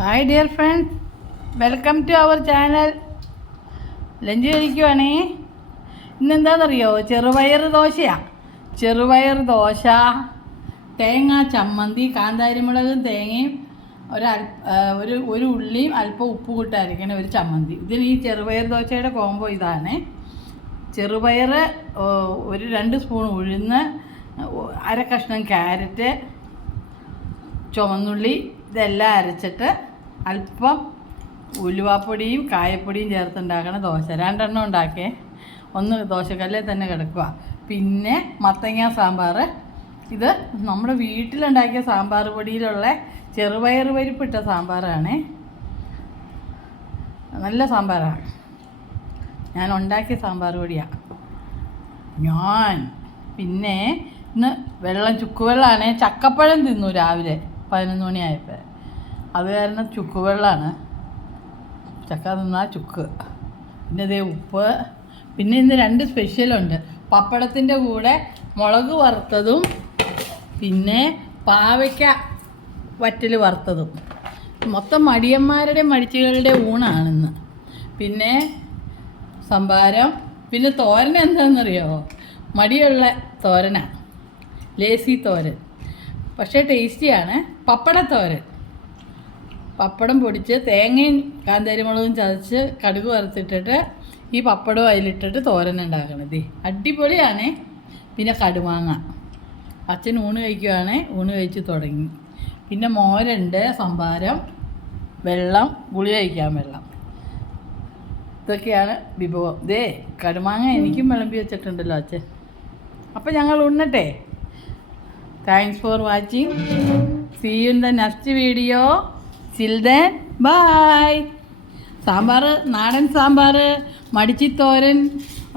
Hi dear friends, welcome to our channel. Lunch കഴിക്കുവാണേ. ഇന്നെന്താണെന്നറിയോ? ചെറുപയർ ദോശയാണ്. ചെറുപയർ ദോശ, തേങ്ങ ചമ്മന്തി, കാന്താരിമുളകും തേങ്ങയും ഒരു ഉള്ളിയും അല്പം ഉപ്പ് കൂട്ടായിരിക്കണം ഒരു ചമ്മന്തി. ഇതിന് ഈ ചെറുപയർ ദോശയുടെ കോംബോ ഇതാണ്. ചെറുപയർ ഒരു 2 സ്പൂൺ ഉഴുന്ന്, അര കഷ്ണം ക്യാരറ്റ്, ചുവന്നുള്ളി, ഇതെല്ലാം അരച്ചിട്ട് അല്പം ഉലുവാപ്പൊടിയും കായപ്പൊടിയും ചേർത്തുണ്ടാക്കണ ദോശ. 2 എണ്ണം ഉണ്ടാക്കിയേ. ഒന്ന് ദോശക്കല്ലിൽ തന്നെ കിടക്കുക. പിന്നെ മത്തങ്ങ സാമ്പാർ. ഇത് നമ്മുടെ വീട്ടിലുണ്ടാക്കിയ സാമ്പാർ പൊടിയിലുള്ള ചെറുപയർ പരിപ്പിട്ട സാമ്പാറാണ്. നല്ല സാമ്പാറാണ്. ഞാൻ ഉണ്ടാക്കിയ സാമ്പാർ പൊടിയാണ് പിന്നെ ഇന്ന് ചുക്കുവെള്ളമാണ്. ചക്കപ്പഴം തിന്നു രാവിലെ 11 മണിയായപ്പോൾ. അത് കാരണം ചുക്കുവെള്ളമാണ്. ചക്ക തിന്നാൽ ചുക്ക്. പിന്നെ ഇതേ ഉപ്പ്. പിന്നെ ഇന്ന് 2 സ്പെഷ്യലുണ്ട്. പപ്പടത്തിൻ്റെ കൂടെ മുളക് വറുത്തതും പിന്നെ പാവയ്ക്ക വറ്റൽ വറുത്തതും. മൊത്തം മടിയന്മാരുടെ മടിച്ചുകളുടെ ഊണാണിന്ന്. പിന്നെ സംഭാരം. പിന്നെ തോരൻ എന്താണെന്നറിയോ? മടിയുള്ള തോരനാണ്, ലേസി തോരൻ. പക്ഷേ ടേസ്റ്റിയാണ്. പപ്പടത്തോരൻ. പപ്പടം പൊടിച്ച് തേങ്ങയും കാന്താരിമുളകും ചതച്ച് കടുക് വറുത്തിട്ടിട്ട് ഈ പപ്പടവും അതിലിട്ടിട്ട് തോരൻ ഉണ്ടാക്കണത് അടിപൊളിയാണ്. പിന്നെ കടുമാങ്ങ. അച്ഛൻ ഊണ് കഴിക്കുകയാണ്. ഊണ് കഴിച്ച് തുടങ്ങി. പിന്നെ മോരുണ്ട്, സംഭാരം, വെള്ളം, ഗുളി കഴിക്കാൻ വെള്ളം. ഇതൊക്കെയാണ് വിഭവം. കടുമാങ്ങ എനിക്കും വിളമ്പി വെച്ചിട്ടുണ്ടല്ലോ അച്ഛൻ. അപ്പം ഞങ്ങൾ ഉണ്ണട്ടെ. Thanks for watching. See you in the next video. Till then, bye. Sambar, നാടൻ സാമ്പാർ, മടിച്ചിത്തോരൻ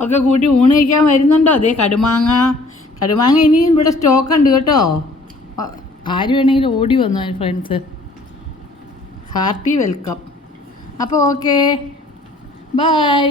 ഒക്കെ കൂട്ടി ഊണ് കഴിക്കാൻ വരുന്നുണ്ടോ? കടുമാങ്ങ ഇനിയും ഇവിടെ സ്റ്റോക്ക് ഉണ്ട് കേട്ടോ. ആര് വേണമെങ്കിലും ഓടി വന്നു ഫ്രണ്ട്സ്. Hearty welcome. അപ്പോൾ ഓക്കെ, ബൈ.